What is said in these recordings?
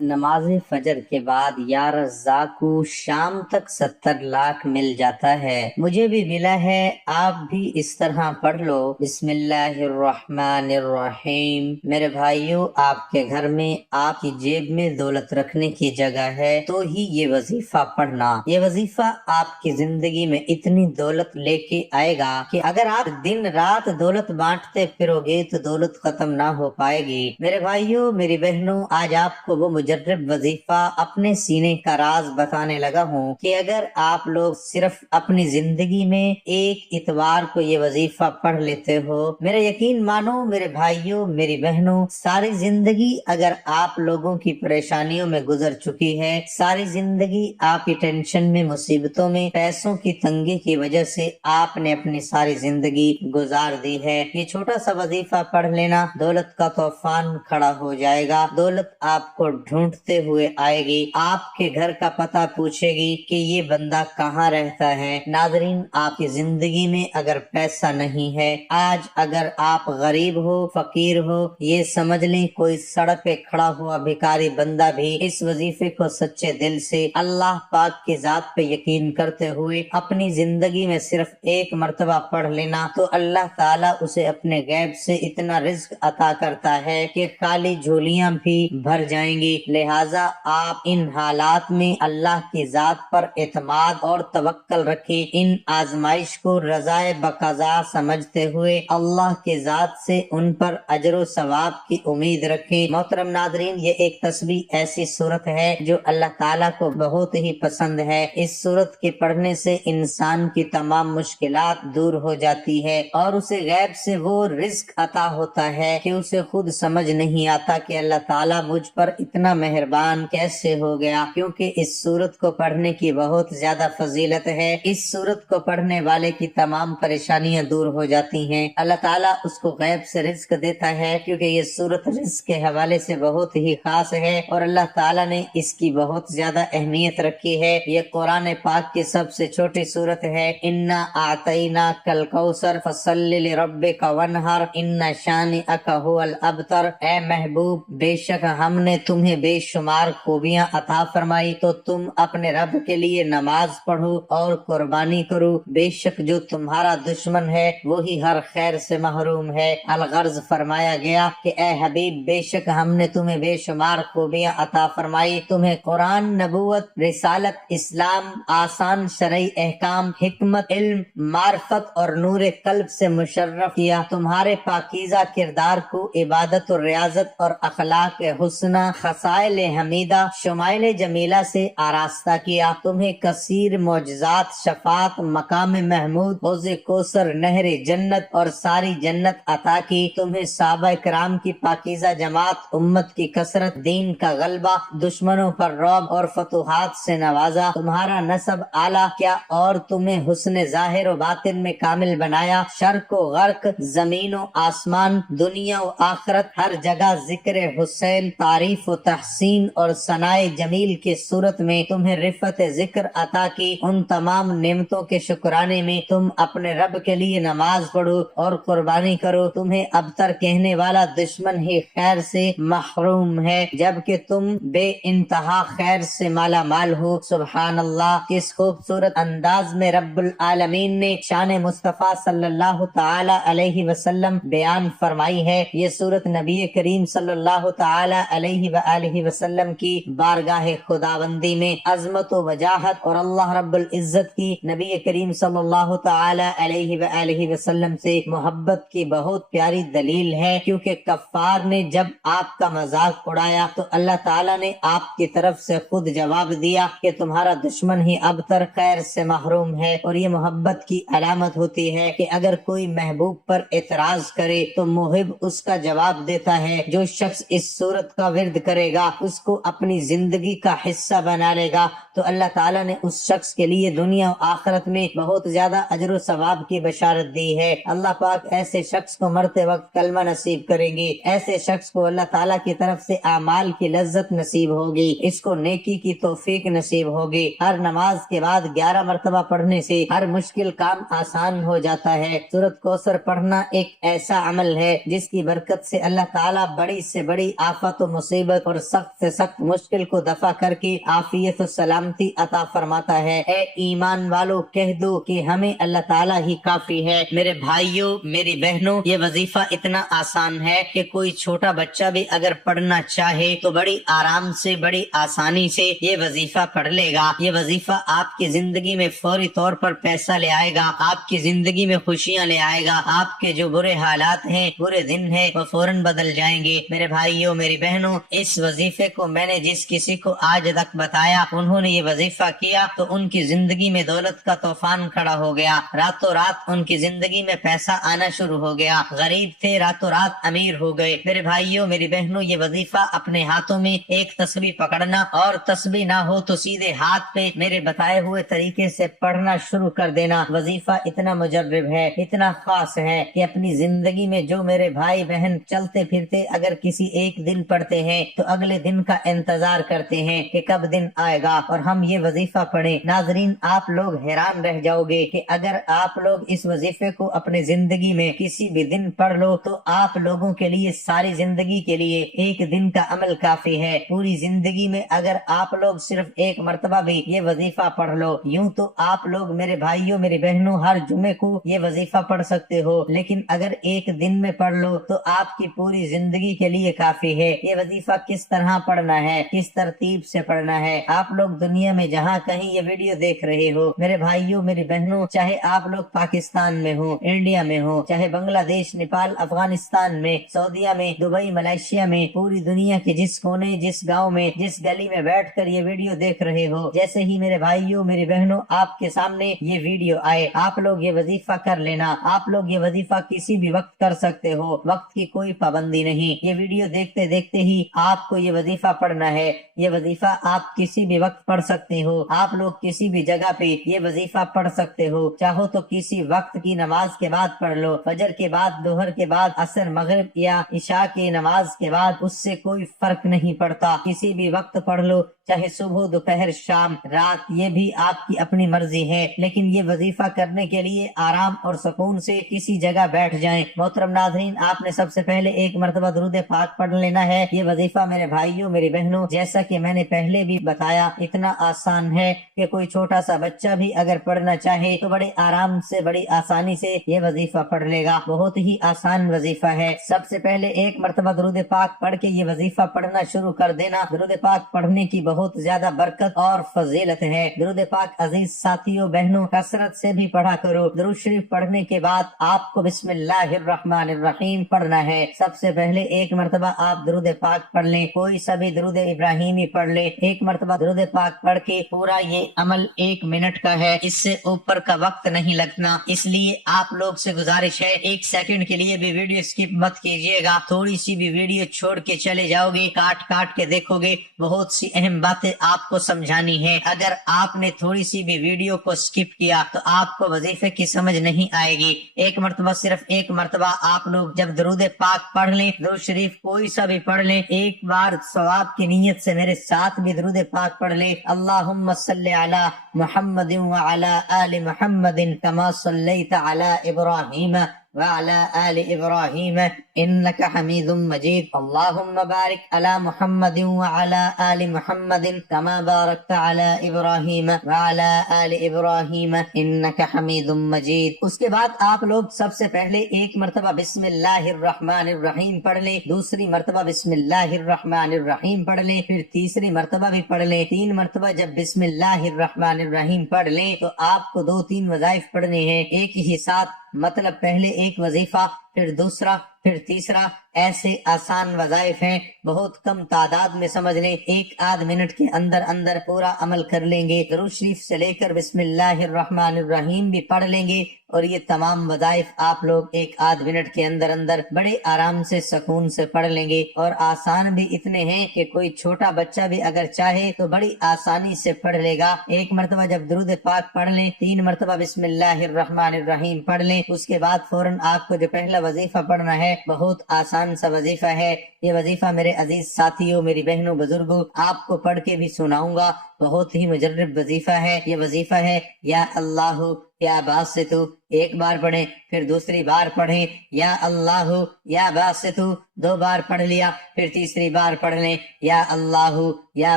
نماز فجر کے بعد یا رزاق کو شام تک 70 لاکھ مل جاتا ہے۔ مجھے بھی ملا ہے، آپ بھی اس طرح پڑھ لو۔ بسم اللہ الرحمن الرحیم۔ میرے بھائیو، آپ کے گھر میں، آپ کی جیب میں دولت رکھنے کی جگہ ہے تو ہی یہ وظیفہ پڑھنا۔ یہ وظیفہ آپ کی زندگی میں اتنی دولت لے کے آئے گا کہ اگر آپ دن رات دولت بانٹتے پھرو گے تو دولت ختم نہ ہو پائے گی۔ میرے بھائیو، میری بہنوں، آج آپ کو وہ مجرب وظیفہ اپنے سینے کا راز بتانے لگا ہوں کہ اگر آپ لوگ صرف اپنی زندگی میں ایک اتوار کو یہ وظیفہ پڑھ لیتے ہو، میرا یقین مانو میرے بھائیوں، میری بہنوں، ساری زندگی اگر آپ لوگوں کی پریشانیوں میں گزر چکی ہے، ساری زندگی آپ کی ٹینشن میں، مصیبتوں میں، پیسوں کی تنگی کی وجہ سے آپ نے اپنی ساری زندگی گزار دی ہے، یہ چھوٹا سا وظیفہ پڑھ لینا، دولت کا طوفان کھڑا ہو جائے گا۔ دولت آپ کو ڈھونڈتے ہوئے آئے گی، آپ کے گھر کا پتہ پوچھے گی کہ یہ بندہ کہاں رہتا ہے۔ ناظرین، آپ کی زندگی میں اگر پیسہ نہیں ہے، آج اگر آپ غریب ہو، فقیر ہو، یہ سمجھ لیں کوئی سڑک پہ کھڑا ہوا بھکاری بندہ بھی اس وظیفے کو سچے دل سے اللہ پاک کی ذات پہ یقین کرتے ہوئے اپنی زندگی میں صرف ایک مرتبہ پڑھ لینا تو اللہ تعالیٰ اسے اپنے غیب سے اتنا رزق عطا کرتا ہے کہ خالی جھولیاں بھی بھر جائیں گی۔ لہٰذا آپ ان حالات میں اللہ کی ذات پر اعتماد اور توکل رکھیں، ان آزمائش کو رضائے بقضا سمجھتے ہوئے اللہ کی ذات سے ان پر اجر و ثواب کی امید رکھیں۔ محترم ناظرین، یہ ایک تسبیح ایسی صورت ہے جو اللہ تعالیٰ کو بہت ہی پسند ہے۔ اس صورت کے پڑھنے سے انسان کی تمام مشکلات دور ہو جاتی ہے اور اسے غیب سے وہ رزق عطا ہوتا ہے کہ اسے خود سمجھ نہیں آتا کہ اللہ تعالیٰ مجھ پر اتنا مہربان کیسے ہو گیا، کیونکہ اس سورت کو پڑھنے کی بہت زیادہ فضیلت ہے۔ اس سورت کو پڑھنے والے کی تمام پریشانیاں دور ہو جاتی ہیں، اللہ تعالیٰ اس کو غیب سے رزق دیتا ہے، کیونکہ یہ سورت رزق کے حوالے سے بہت ہی خاص ہے اور اللہ تعالیٰ نے اس کی بہت زیادہ اہمیت رکھی ہے۔ یہ قرآن پاک کی سب سے چھوٹی سورت ہے۔ انا اعطیناک الکوثر فصلی لربک وانحر ان شانئک ھو الابتر۔ اے محبوب، بے شک ہم نے تمہیں بے شمار خوبیاں عطا فرمائی تو تم اپنے رب کے لیے نماز پڑھو اور قربانی کرو، بے شک جو تمہارا دشمن ہے وہی ہر خیر سے محروم ہے۔ الغرض فرمایا گیا کہ اے حبیب، بے شک ہم نے تمہیں بے شمار خوبیاں عطا فرمائی، تمہیں قرآن، نبوت، رسالت، اسلام، آسان شرعی احکام، حکمت، علم، معرفت اور نور قلب سے مشرف کیا، تمہارے پاکیزہ کردار کو عبادت و ریاضت اور اخلاق حسنہ، خصائل حمیدہ، شمائل جمیلہ سے آراستہ کیا، تمہیں کثیر معجزات، شفاعت، مقام محمود، حوض کوثر، نہر جنت اور ساری جنت عطا کی، تمہیں صحابہ کرام کی پاکیزہ جماعت، امت کی کثرت، دین کا غلبہ، دشمنوں پر رعب اور فتوحات سے نوازا، تمہارا نسب اعلیٰ کیا اور تمہیں حسن ظاہر و باطن میں کامل بنایا، شرق و غرق، زمین و آسمان، دنیا و آخرت، ہر جگہ ذکر حسین، تعریف و تحسین اور ثناء جمیل کی صورت میں تمہیں رفعت ذکر عطا کی۔ ان تمام نعمتوں کے شکرانے میں تم اپنے رب کے لیے نماز پڑھو اور قربانی کرو، تمہیں ابتر کہنے والا دشمن ہی خیر سے محروم ہے جبکہ تم بے انتہا خیر سے مالا مال ہو۔ سبحان اللہ، کس خوبصورت انداز میں رب العالمین نے شان مصطفیٰ صلی اللہ تعالی علیہ وسلم بیان فرمائی ہے۔ یہ صورت نبی کریم صلی اللہ تعالی علیہ وآلہ وسلم کی بارگاہ خداوندی میں عظمت و وجاہت اور اللہ رب العزت کی نبی کریم صلی اللہ تعالی علیہ وآلہ وسلم سے محبت کی بہت پیاری دلیل ہے، کیونکہ کفار نے جب آپ کا مذاق اڑایا تو اللہ تعالیٰ نے آپ کی طرف سے خود جواب دیا کہ تمہارا دشمن ہی ابتر خیر سے محروم ہے، اور یہ محبت کی علامت ہوتی ہے کہ اگر کوئی محبوب پر اعتراض کرے تو محب اس کا جواب دیتا ہے۔ جو شخص اس صورت کا ورد کرے گا، اس کو اپنی زندگی کا حصہ بنا لے گا، تو اللہ تعالیٰ نے اس شخص کے لیے دنیا و آخرت میں بہت زیادہ اجر و ثواب کی بشارت دی ہے۔ اللہ پاک ایسے شخص کو مرتے وقت کلمہ نصیب کریں گے، ایسے شخص کو اللہ تعالیٰ کی طرف سے اعمال کی لذت نصیب ہوگی، اس کو نیکی کی توفیق نصیب ہوگی۔ ہر نماز کے بعد 11 مرتبہ پڑھنے سے ہر مشکل کام آسان ہو جاتا ہے۔ سورۃ کوثر پڑھنا ایک ایسا عمل ہے جس کی برکت سے اللہ تعالیٰ بڑی سے بڑی آفت و مصیبت اور सख्त से सख्त मुश्किल को दफा करके आफियत और सलामती अता फरमाता है। ए ईमान वालों, कह दो कि हमें अल्लाह ताला ही काफी है। मेरे भाइयों, मेरी बहनों, ये वजीफा इतना आसान है कि कोई छोटा बच्चा भी अगर पढ़ना चाहे तो बड़ी आराम से, बड़ी आसानी से ये वजीफा पढ़ लेगा। ये वजीफा आपकी जिंदगी में फौरी तौर पर पैसा ले आएगा, आपकी जिंदगी में खुशियां ले आएगा। आपके जो बुरे हालात हैं, बुरे दिन है, वो फौरन बदल जाएंगे। मेरे भाइयों, मेरी बहनों, इस वजीफे को मैंने जिस किसी को आज तक बताया, उन्होंने ये वजीफा किया तो उनकी जिंदगी में दौलत का तूफान खड़ा हो गया। रातों रात उनकी जिंदगी में पैसा आना शुरू हो गया। गरीब थे, रातों रात अमीर हो गए। मेरे भाइयों, मेरी बहनों, ये वजीफा अपने हाथों में एक तस्बीह पकड़ना, और तस्बीह ना हो तो सीधे हाथ पे मेरे बताए हुए तरीके से पढ़ना शुरू कर देना। वजीफा इतना मुजर्रब है, इतना खास है कि अपनी जिंदगी में जो मेरे भाई बहन चलते फिरते अगर किसी एक दिन पढ़ते हैं तो अगले दिन का इंतजार करते हैं कि कब दिन आएगा और हम ये वजीफा पढ़ें। नाजरीन, आप लोग हैरान रह जाओगे कि अगर आप लोग इस वजीफे को अपने जिंदगी में किसी भी दिन पढ़ लो तो आप लोगों के लिए, सारी जिंदगी के लिए एक दिन का अमल काफी है। पूरी जिंदगी में अगर आप लोग सिर्फ एक मर्तबा भी ये वजीफा पढ़ लो, यूं तो आप लोग मेरे भाइयों, मेरी बहनों, हर जुमे को ये वजीफा पढ़ सकते हो, लेकिन अगर एक दिन में पढ़ लो तो आपकी पूरी जिंदगी के लिए काफी है। ये वजीफा किस तरह पढ़ना है, किस तरतीब से पढ़ना है, आप लोग दुनिया में जहाँ कहीं ये वीडियो देख रहे हो, मेरे भाइयों, मेरी बहनों, चाहे आप लोग पाकिस्तान में हो, इंडिया में हो, चाहे बांग्लादेश, नेपाल, अफगानिस्तान में, सऊदीया में, दुबई, मलेशिया में, पूरी दुनिया के जिस कोने, जिस गांव में, जिस गली में बैठकर ये वीडियो देख रहे हो, जैसे ही मेरे भाइयों, मेरी बहनों, आपके सामने ये वीडियो आए, आप लोग ये वजीफा कर लेना। आप लोग ये वजीफा किसी भी वक्त कर सकते हो, वक्त की कोई पाबंदी नहीं। ये वीडियो देखते देखते ही आपको ये वजीफा पढ़ना है। ये वजीफा आप किसी भी वक्त पढ़ सकते हो, आप लोग किसी भी जगह पे ये वजीफा पढ़ सकते हो। चाहो तो किसी वक्त की नमाज के बाद पढ़ लो, फजर के बाद, दोहर के बाद, असर, मगरिब या इशा की नमाज के बाद, उससे कोई फर्क नहीं पड़ता। किसी भी वक्त पढ़ लो, चाहे सुबह, दोपहर, शाम, रात, ये भी आपकी अपनी मर्जी है। लेकिन ये वजीफा करने के लिए आराम और सुकून से किसी जगह बैठ जाएं। मोहतरम नाज़रीन, आपने सबसे पहले एक मर्तबा दुरूद पाक पढ़ लेना है। ये वजीफा मेरे भाइयों, मेरी बहनों, जैसा कि मैंने पहले भी बताया, इतना आसान है कि कोई छोटा सा बच्चा भी अगर पढ़ना चाहे तो बड़े आराम से, बड़ी आसानी से ये वजीफा पढ़ लेगा। बहुत ही आसान वजीफा है। सबसे पहले एक मर्तबा दुरूद पाक पढ़ के ये वजीफा पढ़ना शुरू कर देना। दुरूद पाक पढ़ने की बहुत ज्यादा बरकत और फजीलत है। दुरूद पाक अजीज साथियों, बहनों, कसरत से भी पढ़ा करो। दुरूद शरीफ पढ़ने के बाद आपको बिस्मिल्लाहिर्रहमानिर्रहीम पढ़ना है। सबसे पहले एक मर्तबा आप दुरूद पाक पढ़ लें, कोई सा भी दुरूद इब्राहिमी पढ़ ले। एक मर्तबा दुरूद पाक पढ़ के पूरा ये अमल 1 मिनट का है, इससे ऊपर का वक्त नहीं लगना। इसलिए आप लोग से गुजारिश है, 1 सेकंड के लिए भी वीडियो स्किप मत कीजिएगा। थोड़ी सी भी वीडियो छोड़ के चले जाओगे, काट काट के देखोगे, बहुत सी अहम बातें आपको समझानी है। अगर आपने थोड़ी सी भी वीडियो को स्किप किया तो आपको वजीफे की समझ नहीं आएगी। एक मर्तबा, सिर्फ एक मर्तबा आप लोग जब दुरूद पाक पढ़ लें, दुरूद शरीफ कोई सा भी पढ़ लें, एक बार सवाब की नीयत से मेरे साथ भी दुरूद पाक पढ़ ले। अल्लाहुम्मा सल्ली अला मुहम्मदिन व अला आलि मुहम्मदिन कमा सल्लैता अला इब्राहीम वअला आलि इब्राहीम इन्नका हमीदुम मजीद। अल्लाहुम्मा बारिक अला मुहम्मदिन वअला आलि मुहम्मदिन कमा बारकता अला इब्राहीम वअला आलि इब्राहीम इन्नका हमीदुम मजीद। उसके बाद आप लोग सबसे पहले एक मर्तबा बिस्मिल्लाहिर्रहमानिर्रहीम पढ़ लें, दूसरी मर्तबा बिस्मिल्लाहिर्रहमानिर्रहीम पढ़ लें, फिर तीसरी मर्तबा भी पढ़ लें। 3 मर्तबा जब बिस्मिल्लाहिर्रहमानिर्रहीम पढ़ लें तो आपको 2-3 वज़ाइफ पढ़ने हैं एक ही साथ। मतलब पहले एक वजीफा, फिर दूसरा, फिर तीसरा। ऐसे आसान वज़ाइफ हैं, बहुत कम तादाद में समझ लें, 1-8 मिनट के अंदर अंदर पूरा अमल कर लेंगे। दुरूद शरीफ से लेकर बिस्मिल्लाहिर्रहमानिर्रहीम भी पढ़ लेंगे और ये तमाम वज़ाइफ आप लोग 1-8 मिनट के अंदर अंदर बड़े आराम से, सुकून से पढ़ लेंगे। और आसान भी इतने हैं कि कोई छोटा बच्चा भी अगर चाहे तो बड़ी आसानी से पढ़ लेगा। एक मर्तबा जब दुरूद पाक पढ़ लें, 3 मर्तबा बिस्मिल्लाहिर्रहमानिर्रहीम पढ़ लें, उसके बाद फौरन आपको जो पहला वजीफा पढ़ना है, बहुत आसान सा वजीफा है। ये वजीफा मेरे अजीज साथियों, मेरी बहनों, बुजुर्गों, आपको पढ़ के भी सुनाऊंगा। बहुत ही मुजर्रब वजीफा है। ये वजीफा है, या अल्लाह या बासितु एक बार पढ़ें, फिर दूसरी बार पढ़ें या अल्लाह या बासितु, 2 बार पढ़ लिया, फिर तीसरी बार पढ़ लें या अल्लाह या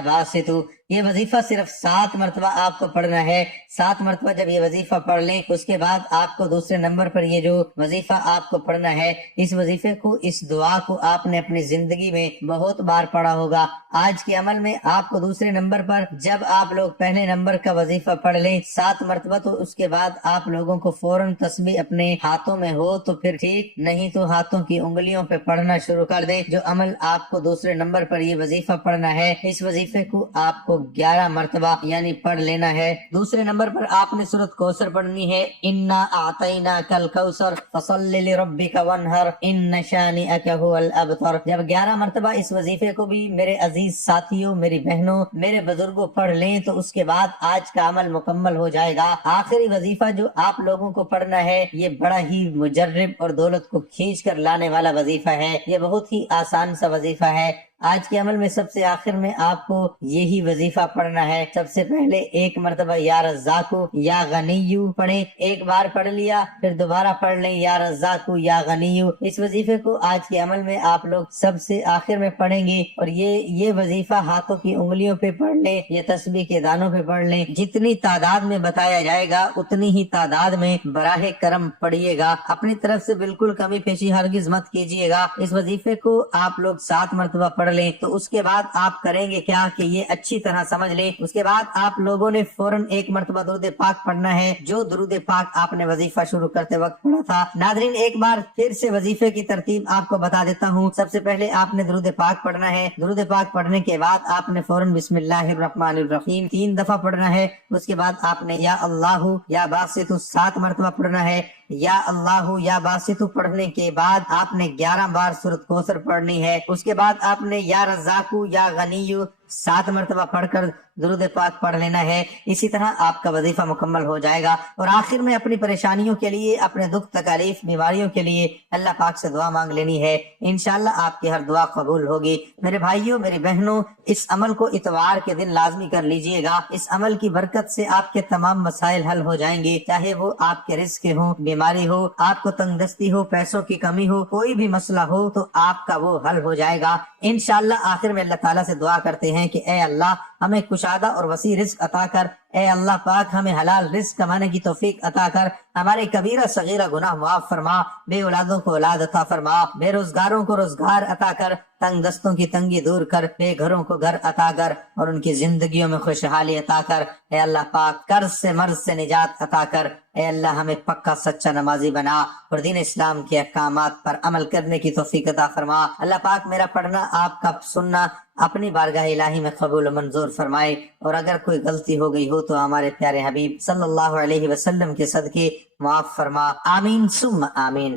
बासितु। ये वजीफा सिर्फ 7 मरतबा आपको पढ़ना है। 7 मरतबा जब ये वजीफा पढ़ लें, उसके बाद आपको दूसरे नंबर पर ये जो वजीफा आपको पढ़ना है, इस वजीफे को, इस दुआ को आपने अपनी जिंदगी में बहुत बार पढ़ा होगा। आज के अमल में आपको दूसरे नंबर पर जब आप लोग पहले नंबर का वजीफा पढ़ लें 7 मरतबा, तो उसके बाद आप लोगों को फौरन तस्बीह अपने हाथों में हो तो फिर ठीक, नहीं तो हाथों की उंगलियों पे पढ़ना शुरू कर दें। जो अमल आपको दूसरे नंबर पर ये वजीफा पढ़ना है, इस वजीफे को आपको 11 मरतबा यानी पढ़ लेना है। दूसरे नंबर पर आपने सूरत कौसर पढ़नी है, इन्ना आतैना कल कौसर फसल्लि लिरब्बिका वनहर इन्न शानिअका हुवल अबतर। जब 11 मरतबा इस वजीफे को भी मेरे अजीज साथियों, मेरी बहनों, मेरे बुजुर्गों पढ़ लें तो उसके बाद आज का अमल मुकम्मल हो जाएगा। आखिरी वजीफा जो आप लोगों को पढ़ना है, ये बड़ा ही मुजर्रिब और दौलत को खींच कर लाने वाला वजीफा है। ये बहुत ही आसान सा वजीफा है। आज के अमल में सबसे आखिर में आपको यही वजीफा पढ़ना है। सबसे पहले 1 मरतबा या रज़्ज़ाकु या गनिय्यु पढ़ें, एक बार पढ़ लिया, फिर दोबारा पढ़ लें या रज़्ज़ाकु या गनिय्यु। इस वजीफे को आज के अमल में आप लोग सबसे आखिर में पढ़ेंगे और ये वजीफा हाथों की उंगलियों पे पढ़ लें, ये तस्बीह के दानों पे पढ़ लें। जितनी तादाद में बताया जाएगा उतनी ही तादाद में बराहे करम पढ़िएगा। अपनी तरफ से बिल्कुल कमी पेशी हरगिज मत कीजिएगा। इस वजीफे को आप लोग 7 मरतबा पढ़ लें तो उसके बाद आप करेंगे क्या कि ये अच्छी तरह समझ लें। उसके बाद आप लोगों ने फौरन 1 मरतबा दुरूद पाक पढ़ना है, जो दुरूद पाक आपने वजीफा शुरू करते वक्त पढ़ा था। नाज़रीन, एक बार फिर से वजीफे की तरतीब आपको बता देता हूँ। सबसे पहले आपने दुरूद पाक पढ़ना है। दुरूद पाक पढ़ने के बाद आपने फौरन बिस्मिल्लाहिर्रहमानिर्रहीम 3 दफा पढ़ना है। उसके बाद आपने या अल्लाह या बासितु 7 मरतबा पढ़ना है। या अल्लाह या बासितु पढ़ने के बाद आपने 11 बार सूरत कौसर पढ़नी है। उसके बाद आपने या रज़्ज़ाकु या गनिय्यु 7 मरतबा पढ़कर दुरूद पाक पढ़ लेना है। इसी तरह आपका वजीफा मुकम्मल हो जाएगा। और आखिर में अपनी परेशानियों के लिए, अपने दुख तकलीफ बीमारियों के लिए अल्लाह पाक से दुआ मांग लेनी है। इंशाअल्लाह आपकी हर दुआ कबूल होगी। मेरे भाइयों, मेरी बहनों, इस अमल को इतवार के दिन लाजमी कर लीजिएगा। इस अमल की बरकत से आपके तमाम मसाइल हल हो जाएंगे, चाहे वो आपके रिस्क के हो, बीमारी हो, आपको तंगदस्ती हो, पैसों की कमी हो, कोई भी मसला हो तो आपका वो हल हो जाएगा इंशाअल्लाह। आखिर में अल्लाह ताला से दुआ करते हैं कि ए अल्लाह, हमें कुशादा और वसी रिस्क अता कर। ए अल्लाह पाक, हमें हलाल रिस्क कमाने की तौफीक अता कर। हमारे कबीरा सगीरा गुनाह माफ फरमा। बे औलादों को औलाद अता फरमा। बेरोजगारों को रोजगार अता कर। तंग दस्तों की तंगी दूर कर। बेघरों को घर अता कर और उनकी जिंदगियों में खुशहाली अता कर। ए अल्लाह पाक, कर्ज से मर्ज से निजात अता कर। ए अल्लाह, हमें पक्का सच्चा नमाजी बना और दीन इस्लाम के अहकामात पर अमल करने की तौफीक अता फरमा। अल्लाह पाक, मेरा पढ़ना, आपका सुनना अपनी बारगाह इलाही में कबूल मंजूर फरमाए। और अगर कोई गलती हो गई हो तो हमारे प्यारे हबीब सल्लल्लाहु अलैहि वसल्लम के सदके माफ फरमा। आमीन सुम्मा आमीन।